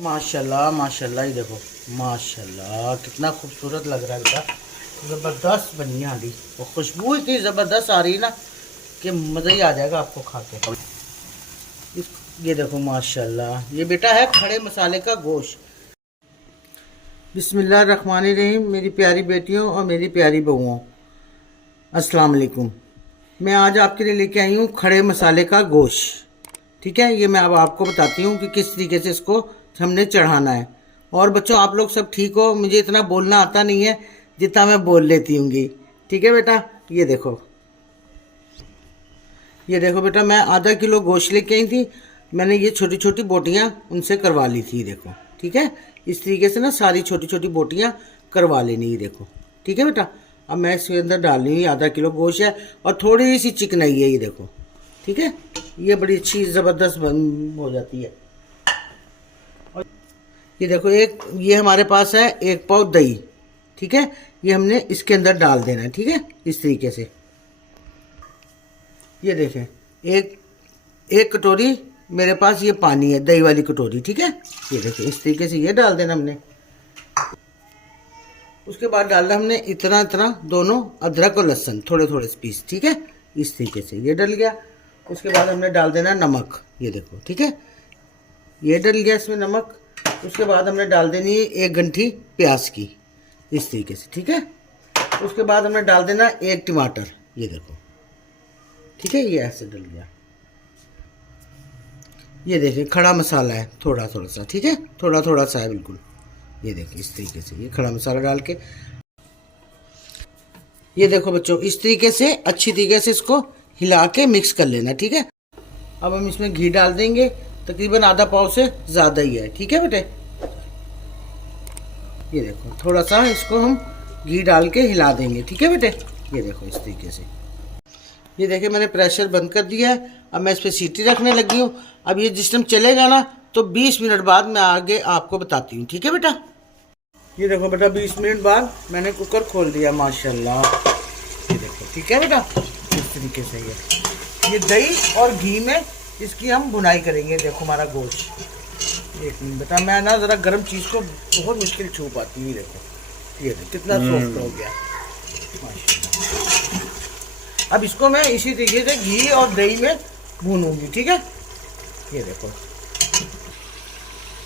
माशाल्लाह माशाल्लाह, ये देखो माशाल्लाह कितना खूबसूरत लग रहा है बेटा। ज़बरदस्त बनी है हांडी और खुशबू इतनी ज़बरदस्त आ रही है ना कि मज़ा ही आ जाएगा आपको खा के। ये देखो माशाल्लाह, ये बेटा है खड़े मसाले का गोश्त। बिस्मिल्लाहिर्रहमानिर्रहीम। मेरी प्यारी बेटियों और मेरी प्यारी बहुओं, अस्सलाम वालेकुम। मैं आज आपके लिए लेके आई हूँ खड़े मसाले का गोश्त। ठीक है, ये मैं अब आपको बताती हूँ कि किस तरीके से इसको हमने चढ़ाना है। और बच्चों, आप लोग सब ठीक हो? मुझे इतना बोलना आता नहीं है जितना मैं बोल लेती हूँगी। ठीक है बेटा, ये देखो बेटा, मैं आधा किलो गोश्त लेके आई थी। मैंने ये छोटी छोटी बोटियाँ उनसे करवा ली थी। देखो ठीक है, इस तरीके से ना सारी छोटी छोटी बोटियाँ करवा लेनी है। देखो ठीक है बेटा। अब मैं इसके अंदर डाल रही हूँ, आधा किलो गोश्त है और थोड़ी सी चिकनाई है। ये देखो ठीक है, ये बड़ी अच्छी ज़बरदस्त बन हो जाती है। और ये देखो, ये हमारे पास है 1 पाव दही। ठीक है, ये हमने इसके अंदर डाल देना है। ठीक है, इस तरीके से। ये देखें, एक कटोरी मेरे पास ये पानी है, दही वाली कटोरी। ठीक है, ये देखिए इस तरीके से ये डाल देना हमने। उसके बाद डालना हमने इतना इतना दोनों अदरक और लहसुन थोड़े थोड़े पीस। ठीक है, इस तरीके से ये डल गया। उसके बाद हमने डाल देना नमक। ये देखो ठीक है, ये डल गया इसमें नमक। उसके बाद हमने डाल देनी है 1 गंठी प्याज की, इस तरीके से। ठीक है, उसके बाद हमने डाल देना 1 टमाटर। ये देखो ठीक है, ये ऐसे डल गया। ये देखिए खड़ा मसाला है थोड़ा थोड़ा सा। ठीक है, थोड़ा थोड़ा सा है बिल्कुल। ये देखिए इस तरीके से ये खड़ा मसाला डाल के, ये देखो बच्चों, इस तरीके से अच्छी तरीके से इसको हिला के मिक्स कर लेना। ठीक है, अब हम इसमें घी डाल देंगे, तकरीबन आधा पाव से ज़्यादा ही है। ठीक है बेटे, ये देखो थोड़ा सा इसको हम घी डाल के हिला देंगे। ठीक है बेटे, ये देखो इस तरीके से। ये देखिए मैंने प्रेशर बंद कर दिया है। अब मैं इस पर सीटी रखने लगी हूँ। अब ये जिस टाइम चलेगा ना तो 20 मिनट बाद मैं आगे आपको बताती हूँ। ठीक है बेटा, ये देखो बेटा 20 मिनट बाद मैंने कुकर खोल दिया माशाल्लाह। ये देखो ठीक है बेटा, इस तरीके से ये दही और घी में इसकी हम भुनाई करेंगे। देखो हमारा गोश्त, एक मिनट बेटा, मैं ना ज़रा गर्म चीज़ को बहुत मुश्किल छू पाती हूँ। देखो ये कितना सॉफ्ट हो गया माशाल्लाह। अब इसको मैं इसी तरीके से घी और दही में भूनूंगी। ठीक है,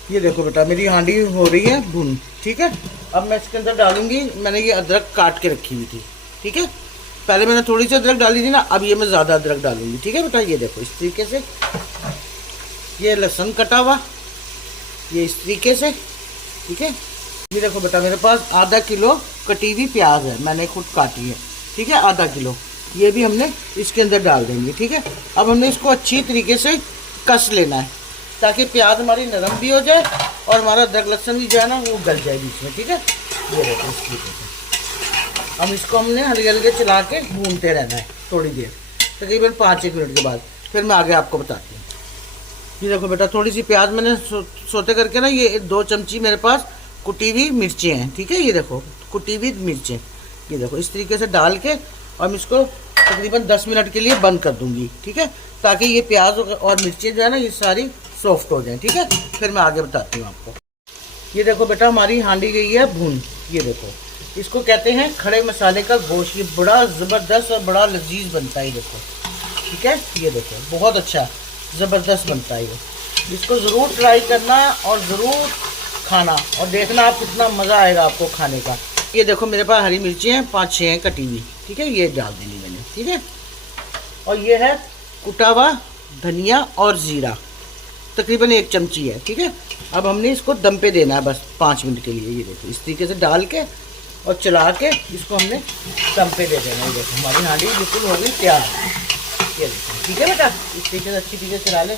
ये देखो बेटा मेरी हांडी हो रही है भून। ठीक है, अब मैं इसके अंदर डालूंगी, मैंने ये अदरक काट के रखी हुई थी। ठीक है, पहले मैंने थोड़ी सी अदरक डाली थी ना, अब ये मैं ज़्यादा अदरक डालूंगी। ठीक है बेटा, ये देखो इस तरीके से। ये लहसुन कटा हुआ, ये इस तरीके से। ठीक है, ये देखो बेटा मेरे पास आधा किलो कटी हुई प्याज है, मैंने खुद काटी है। ठीक है, आधा किलो ये भी हमने इसके अंदर डाल देंगे। ठीक है, अब हमने इसको अच्छी तरीके से कस लेना है ताकि प्याज हमारी नरम भी हो जाए और हमारा अदरक लहसुन भी जो है ना वो गल जाए बीच में। ठीक है, ये देखो इस तरीके से। अब इसको हमने हल्के हल्के चला के भूनते रहना है थोड़ी देर, तकरीबन 5-1 मिनट के बाद फिर मैं आगे आपको बताती हूँ। ये देखो बेटा, थोड़ी सी प्याज मैंने सोते करके ना, ये 2 चमची मेरे पास कुटी हुई मिर्चें हैं। ठीक है, ये देखो कुटी हुई मिर्चें, ये देखो इस तरीके से डाल के हम इसको तकरीबन 10 मिनट के लिए बंद कर दूंगी। ठीक है, ताकि ये प्याज और मिर्चें जो है ना ये सारी सॉफ्ट हो जाएं। ठीक है, फिर मैं आगे बताती हूँ आपको। ये देखो बेटा हमारी हांडी गई है भून। ये देखो, इसको कहते हैं खड़े मसाले का गोश्त। ये बड़ा ज़बरदस्त और बड़ा लजीज बनता है। ये देखो ठीक है, ये देखो बहुत अच्छा ज़बरदस्त बनता है ये। इसको ज़रूर ट्राई करना और ज़रूर खाना और देखना आप कितना मज़ा आएगा आपको खाने का। ये देखो मेरे पास हरी मिर्ची हैं 5-6 हैं कटी हुई। ठीक है, ये डाल देनी मैंने। ठीक है, और ये है कुटा हुआ धनिया और ज़ीरा, तकरीबन 1 चमची है। ठीक है, अब हमने इसको दम पे देना है बस 5 मिनट के लिए। ये देखो इस तरीके से डाल के और चला के इसको हमने दम पे दे देना। ये देखो हमारी हांडी बिल्कुल हो गई तैयार। ये देखो ठीक है बेटा, इस तरीके से अच्छी तरीके से चला लें।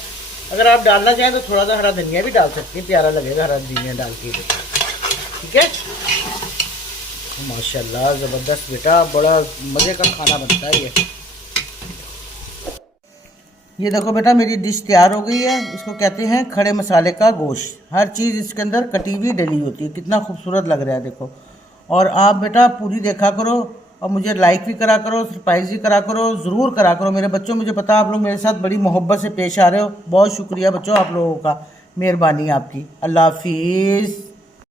अगर आप डालना चाहें तो थोड़ा सा हरा धनिया भी डाल सकते हैं, प्यारा लगेगा हरा धनिया डाल के। ठीक है, माशाल्लाह ज़बरदस्त बेटा, बड़ा मज़े का खाना बनता है ये देखो बेटा मेरी डिश तैयार हो गई है। इसको कहते हैं खड़े मसाले का गोश्त। हर चीज़ इसके अंदर कटी हुई डली होती है। कितना खूबसूरत लग रहा है देखो। और आप बेटा पूरी देखा करो और मुझे लाइक भी करा करो, सरप्राइज़ भी करा करो, ज़रूर करा करो मेरे बच्चों। मुझे पता आप लोग मेरे साथ बड़ी मोहब्बत से पेश आ रहे हो। बहुत शुक्रिया बच्चों आप लोगों का। मेहरबानी आपकी। अल्लाह हाफिज़।